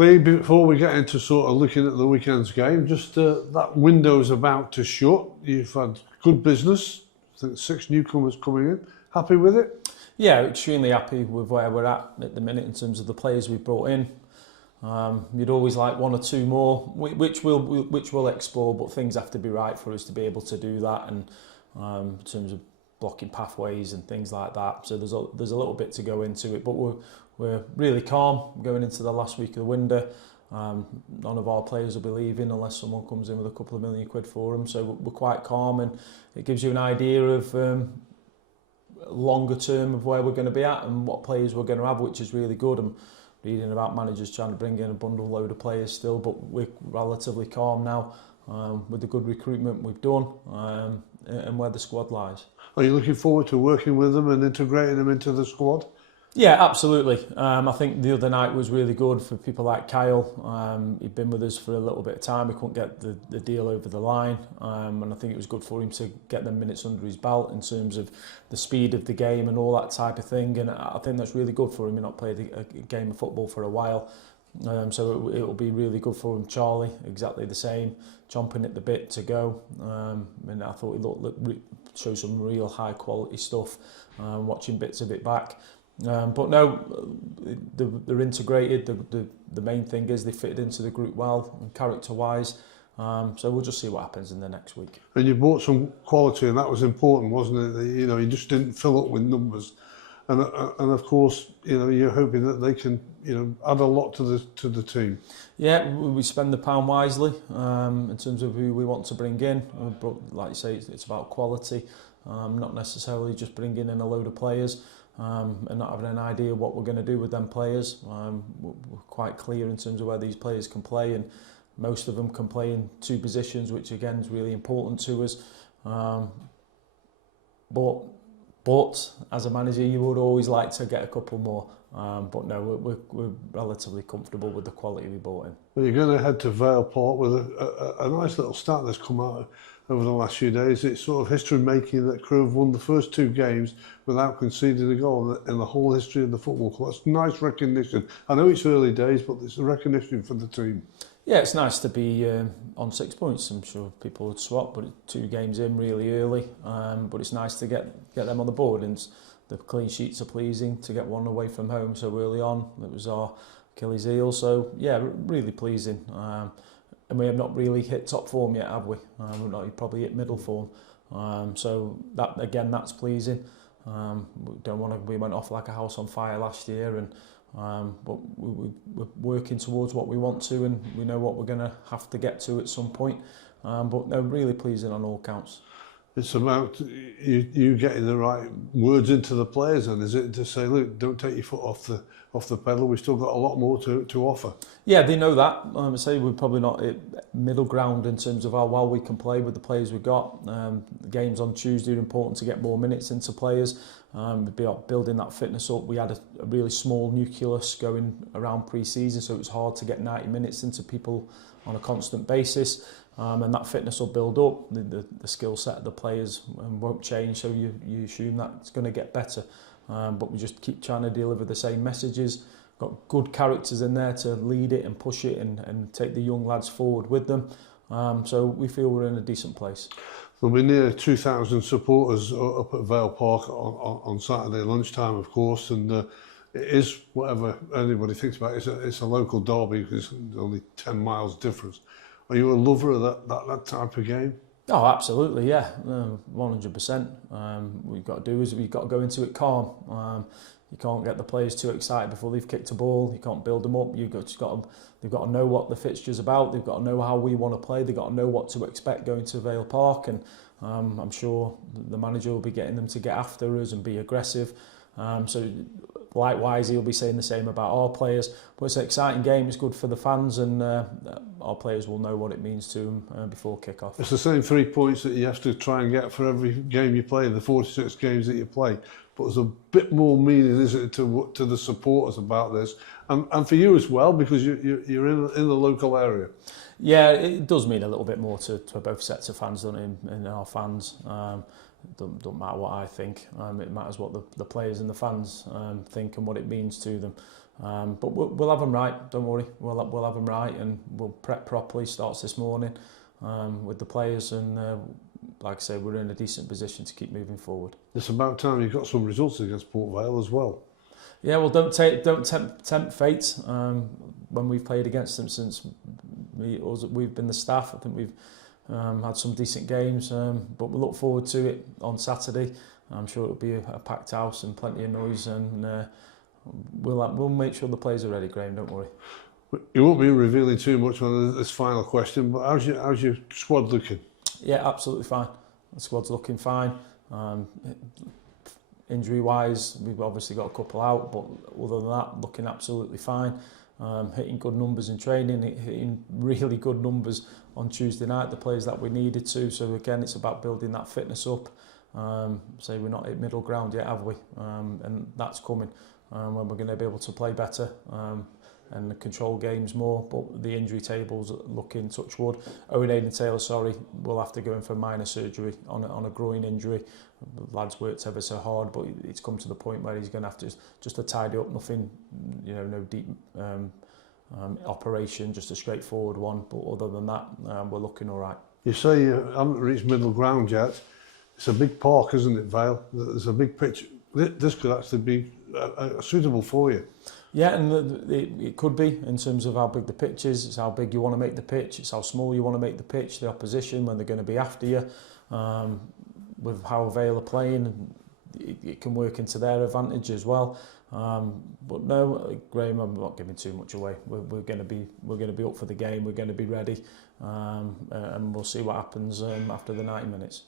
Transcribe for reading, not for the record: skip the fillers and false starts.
Lee, before we get into sort of looking at the weekend's game, just that window's about to shut. You've had good business. I think 6 newcomers coming in. Happy with it? Yeah, extremely happy with where we're at the minute in terms of the players we've brought in. You'd always like 1 or 2 more, which we'll explore, but things have to be right for us to be able to do that, and in terms of blocking pathways and things like that. So there's a little bit to go into it, but we're really calm going into the last week of the window. None of our players will be leaving unless someone comes in with a couple of million quid for them. So we're quite calm, and it gives you an idea of longer term of where we're going to be at and what players we're going to have, which is really good. I'm reading about managers trying to bring in a bundle load of players still, but we're relatively calm now with the good recruitment we've done and where the squad lies. Are you looking forward to working with them and integrating them into the squad? Yeah, absolutely. I think the other night was really good for people like Kyle. He'd been with us for a little bit of time. He couldn't get the deal over the line, and I think it was good for him to get the minutes under his belt in terms of the speed of the game and all that type of thing. And I think that's really good for him. He's not played a game of football for a while, so it'll be really good for him. Charlie, exactly the same, chomping at the bit to go. And I thought he showed some real high quality stuff. Watching bits of it back. But no, they're integrated. The main thing is they fitted into the group well and character-wise. So we'll just see what happens in the next week. And you brought some quality, and that was important, wasn't it? That, you just didn't fill up with numbers, and of course, you're hoping that they can, add a lot to the team. Yeah, we spend the pound wisely in terms of who we want to bring in. Like you say, it's about quality, not necessarily just bringing in a load of players. And not having an idea what we're going to do with them players. We're quite clear in terms of where these players can play, and most of them can play in 2 positions, which again is really important to us. But as a manager, you would always like to get a couple more. But no, we're relatively comfortable with the quality we brought in. Well, you're going to head to Vale Park with a nice little stat that's come out over the last few days. It's sort of history making that Crewe have won the first 2 games without conceding a goal in the whole history of the football club. That's nice recognition. I know it's early days, but it's a recognition for the team. Yeah, it's nice to be on 6 points. I'm sure people would swap, but 2 games in really early. But it's nice to get them on the board, and the clean sheets are pleasing to get 1 away from home so early on. That was our Achilles heel. So yeah, really pleasing. And we have not really hit top form yet, have we? We've not probably hit middle form. So that's pleasing. We went off like a house on fire last year, and but we're working towards what we want to, and we know what we're going to have to get to at some point. But no, really pleasing on all counts. It's about you getting the right words into the players, and is it to say, look, don't take your foot off the pedal. We've still got a lot more to offer. Yeah, they know that. I say we're probably not at middle ground in terms of how well we can play with the players we've got. The games on Tuesday are important to get more minutes into players. We'd be building that fitness up. We had a really small nucleus going around pre-season, so it was hard to get 90 minutes into people on a constant basis. And that fitness will build up. The skill set of the players won't change, so you assume that it's going to get better. But we just keep trying to deliver the same messages. Got good characters in there to lead it and push it and take the young lads forward with them. So we feel we're in a decent place. There'll be near 2,000 supporters up at Vale Park on Saturday lunchtime, of course, and it is, whatever anybody thinks about it, it's a local derby because it's only 10 miles difference. Are you a lover of that type of game? Oh, absolutely, yeah, 100%. What you've got to do is you've got to go into it calm. You can't get the players too excited before they've kicked a ball. You can't build them up. They've got to know what the fixture's about. They've got to know how we want to play. They've got to know what to expect going to Vale Park. And I'm sure the manager will be getting them to get after us and be aggressive. So likewise, he'll be saying the same about our players. But it's an exciting game. It's good for the fans, and our players will know what it means to them before kick-off. It's the same 3 points that you have to try and get for every game you play, the 46 games that you play. But there's a bit more meaning, isn't it, to the supporters about this, and for you as well, because you're in the local area. Yeah, it does mean a little bit more to both sets of fans than in our fans. It don't matter what I think. It matters what the players and the fans think and what it means to them. But we'll have them right. Don't worry, we'll have them right, and we'll prep properly. Starts this morning with the players, and like I say, we're in a decent position to keep moving forward. It's about time you've got some results against Port Vale as well. Yeah, well, don't tempt fate. When we've played against them since we've been the staff, I think we've had some decent games, but we look forward to it on Saturday. I'm sure it'll be a packed house and plenty of noise, and we'll make sure the players are ready, Graham, don't worry. You won't be revealing too much on this final question, but how's your squad looking? Yeah, absolutely fine. The squad's looking fine. Injury-wise, we've obviously got a couple out, but other than that, looking absolutely fine. Hitting good numbers in training, hitting really good numbers on Tuesday night, the players that we needed to. So again, it's about building that fitness up. Say we're not at middle ground yet, have we? And that's coming when we're going to be able to play better and control games more. But the injury table's looking, touch wood. Owen Taylor, will have to go in for minor surgery on a groin injury. The lad's worked ever so hard, but it's come to the point where he's going to have to just to tidy up. Nothing, no deep operation, just a straightforward one. But other than that, we're looking all right. You say you haven't reached middle ground yet. It's a big park, isn't it, Vale? There's a big pitch. This could actually be suitable for you. Yeah, and it could be in terms of how big the pitch is. It's how big you want to make the pitch. It's how small you want to make the pitch. The opposition, when they're going to be after you, with how Vale are playing, it can work into their advantage as well. But no, Graham, I'm not giving too much away. We're going to be up for the game. We're going to be ready, and we'll see what happens after the 90 minutes.